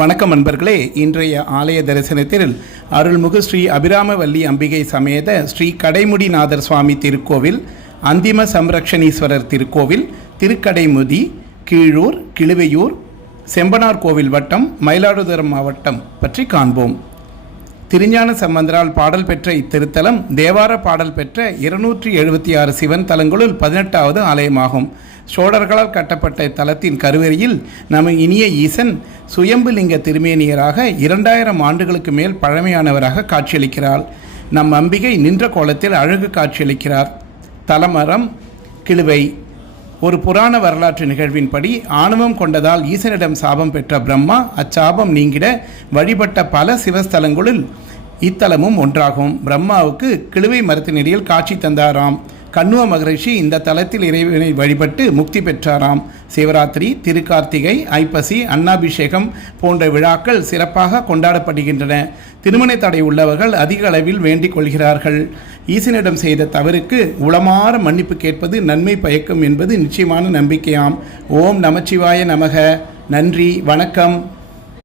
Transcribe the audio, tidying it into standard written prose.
வணக்கம் அன்பர்களே. இன்றைய ஆலய தரிசனத்தில் அருள்மிகு ஸ்ரீ அபிராமவல்லி அம்பிகை சமேத ஸ்ரீ கடைமுடிநாதர் சுவாமி திருக்கோவில், அந்திம சம்ரக்ஷணீஸ்வரர் திருக்கோவில், திருக்கடைமுடி, கீழூர், கிழுவையூர், செம்பனார் கோவில் வட்டம், மயிலாடுதுறை மாவட்டம் பற்றி காண்போம். திருஞான சம்பந்தரால் பாடல் பெற்ற இத்திருத்தலம் தேவார பாடல் பெற்ற 276 சிவன் தலங்களுள் 18வது ஆலயமாகும். சோழர்களால் கட்டப்பட்ட இத்தலத்தின் கருவறையில் நம்ம இனிய ஈசன் சுயம்புலிங்க திருமேனியராக 2000 ஆண்டுகளுக்கு மேல் பழமையானவராக காட்சியளிக்கிறார். நம் அம்பிகை நின்ற கோலத்தில் அழகு காட்சியளிக்கிறார். தலமரம் கிழுவை. ஒரு புராண வரலாற்று நிகழ்வின்படி ஆணவம் கொண்டதால் ஈசனிடம் சாபம் பெற்ற பிரம்மா அச்சாபம் நீங்கிட வழிபட்ட பல சிவஸ்தலங்களுள் இத்தலமும் ஒன்றாகும். பிரம்மாவுக்கு கிழுவை மரத்தினடியில் காட்சி தந்தாராம். கண்ணுவ மகரிஷி இந்த தலத்தில் இறைவனை வழிபட்டு முக்தி பெற்றாராம். சிவராத்திரி, திருக்கார்த்திகை, ஐப்பசி, அன்னாபிஷேகம் போன்ற விழாக்கள் சிறப்பாக கொண்டாடப்படுகின்றன. திருமண தடை உள்ளவர்கள் அதிக அளவில் வேண்டிக் கொள்கிறார்கள். ஈசனிடம் செய்த தவறுக்கு உளமாற மன்னிப்பு கேட்பது நன்மை பயக்கும் என்பது நிச்சயமான நம்பிக்கையாம். ஓம் நமச்சிவாய நமக. நன்றி, வணக்கம்.